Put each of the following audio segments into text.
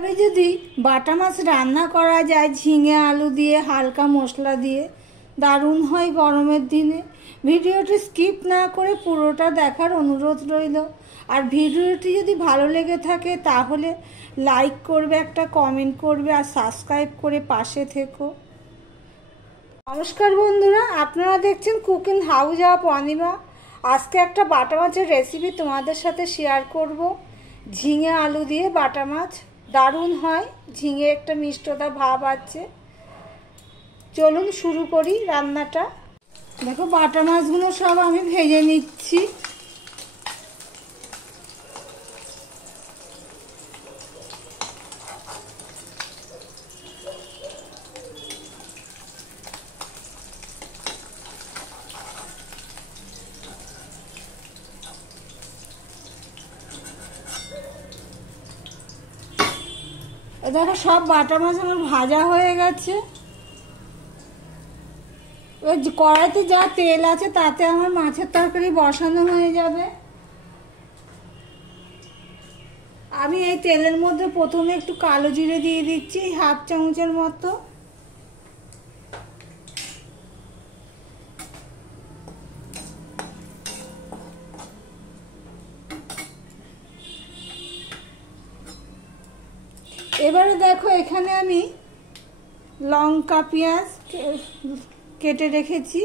তবে যদি বাটা মাছ রান্না করা যায় ঝিঙে আলু দিয়ে হালকা মশলা দিয়ে, দারুণ হয় গরমের দিনে। ভিডিওটি স্কিপ না করে পুরোটা দেখার অনুরোধ রইল। আর ভিডিওটি যদি ভালো লেগে থাকে তাহলে লাইক করবে, একটা কমেন্ট করবে আর সাবস্ক্রাইব করে পাশে থেকো। নমস্কার বন্ধুরা, আপনারা দেখছেন কুকিং হাউস অফ অনিমা। আজকে একটা বাটা মাছের রেসিপি তোমাদের সাথে শেয়ার করব। ঝিঙে আলু দিয়ে বাটা মাছ দারুণ হয়, ঝিঙে একটা মিষ্টতা ভাব আছে। চলুন শুরু করি রান্নাটা। দেখো বাটা মাছগুলো সব আমি ভেজে নিচ্ছি। দেখো সব বাটা মাছ আমার ভাজা হয়ে গেছে। ওই কড়াইতে যা তেল আছে তাতে আমার মাছের তরকারি বসানো হয়ে যাবে। আমি এই তেলের মধ্যে প্রথমে একটু কালো জিরে দিয়ে দিচ্ছি, হাফ চামচের মতো। এবারে দেখো এখানে আমি লঙ্কা পেঁয়াজ কেটে রেখেছি,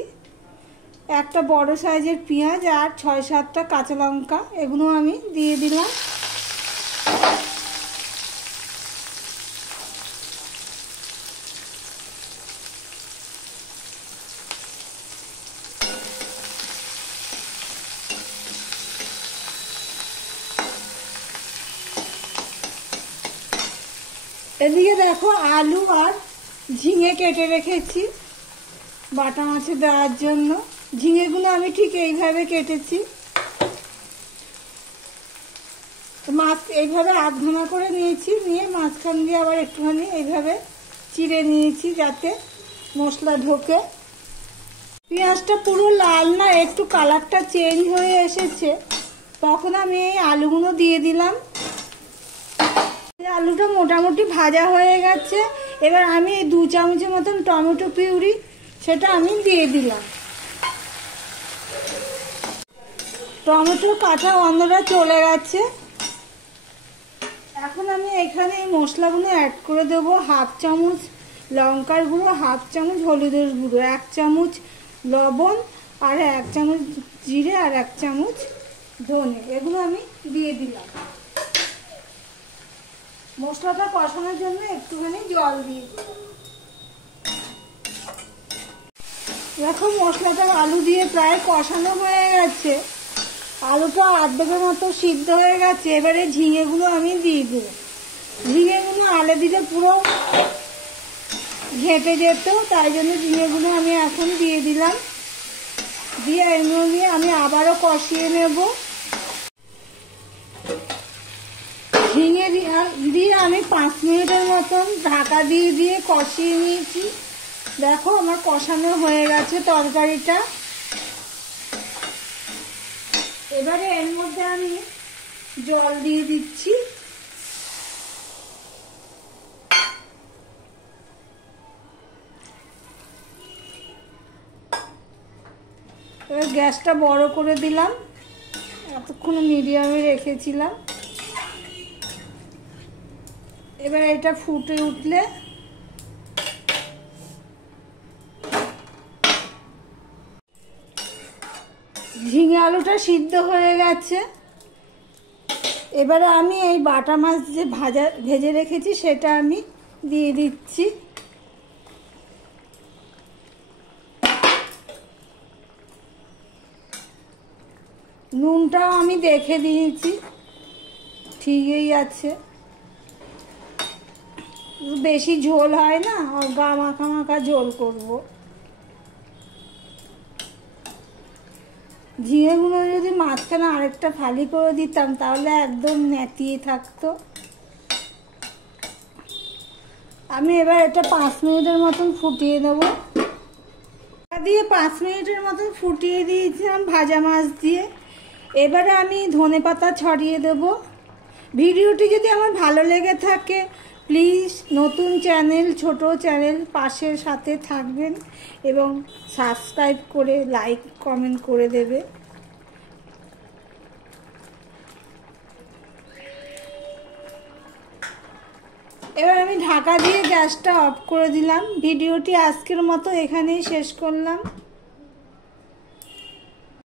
একটা বড় সাইজের পেঁয়াজ আর 6-7টা কাঁচা লঙ্কা, এগুলো আমি দিয়ে দিলাম। এদিকে দেখো আলু আর ঝিঙে কেটে রেখেছি বাটা মাছে দেওয়ার জন্য। ঝিঙেগুলো আমি ঠিক এইভাবে কেটেছি। মাছ এইভাবে আধখানা করে নিয়েছি, নিয়ে মাঝখান দিয়ে আবার একটুখানি এইভাবে চিড়ে নিয়েছি যাতে মশলা ঢোকে। পেঁয়াজটা পুরো লাল না, একটু কালারটা চেঞ্জ হয়ে এসেছে, তখন আমি এই আলুগুলো দিয়ে দিলাম। আলুটা মোটামুটি ভাজা হয়ে গেছে। এবার আমি এই 2 চামচের মতন টমেটো পিউরি সেটা আমি দিয়ে দিলাম। টমেটোর কাঁচা গন্ধটা চলে গেছে। এখন আমি এখানে এই মশলাগুলো অ্যাড করে দেবো। হাফ চামচ লঙ্কার গুঁড়ো, হাফ চামচ হলুদের গুঁড়ো, 1 চামচ লবণ আর 1 চামচ জিরে আর 1 চামচ ধনে, এগুলো আমি দিয়ে দিলাম। মশলাটা কষানোর জন্য একটুখানি জল দিয়ে দিলাম। দেখো মশলাটা আলু দিয়ে প্রায় কষানো হয়ে গেছে, আলুটা অর্ধেকের মতো সিদ্ধ হয়ে গেছে। এবারে ঝিঙেগুলো আমি দিয়ে দেবো। ঝিঙেগুলো আলু দিলে পুরো ঘেঁটে যেত, তাই জন্য ঝিঙেগুলো আমি এখন দিয়ে দিলাম। দিয়ে এগুলো দিয়ে আমি আবারও কষিয়ে নেব। ঝিঙে দিয়ে আমি 5 মিনিটের মতন ঢাকা দিয়ে দিয়ে কষিয়ে নিয়েছি। দেখো আমার কষানো হয়ে গেছে তরকারিটা। এবারে এর মধ্যে আমি জল দিয়ে দিচ্ছি। এবার গ্যাসটা বড় করে দিলাম, এতক্ষণ মিডিয়ামে রেখেছিলাম। এবার এটা ফুটে উঠলে ঝিঙে আলুটা সিদ্ধ হয়ে গেছে। এবারে আমি এই বাটা মাছ যে ভেজে রেখেছি সেটা আমি দিয়ে দিচ্ছি। নুনটাও আমি দেখে দিয়েছি, ঠিকই আছে। বেশি ঝোল হয় না, গা মাখা মাখা ঝোল করব। ঝিঙেগুলো যদি মাঝখানে আরেকটা ফালি করে দিতাম তাহলে একদম নেতিয়ে থাকতো। আমি এবার এটা 5 মিনিটের মতন ফুটিয়ে দেবো। দিয়ে 5 মিনিটের মতন ফুটিয়ে দিয়েছিলাম ভাজা মাছ দিয়ে। এবারে আমি ধনেপাতা ছড়িয়ে দেব। ভিডিওটি যদি আমার ভালো লেগে থাকে প্লিজ নতুন চ্যানেল, ছোট চ্যানেল পাশের সাথে থাকবেন এবং সাবস্ক্রাইব করে লাইক কমেন্ট করে দেবে। এবার আমি ঢাকা দিয়ে গ্যাসটা অফ করে দিলাম। ভিডিওটি আজকের মতো এখানেই শেষ করলাম।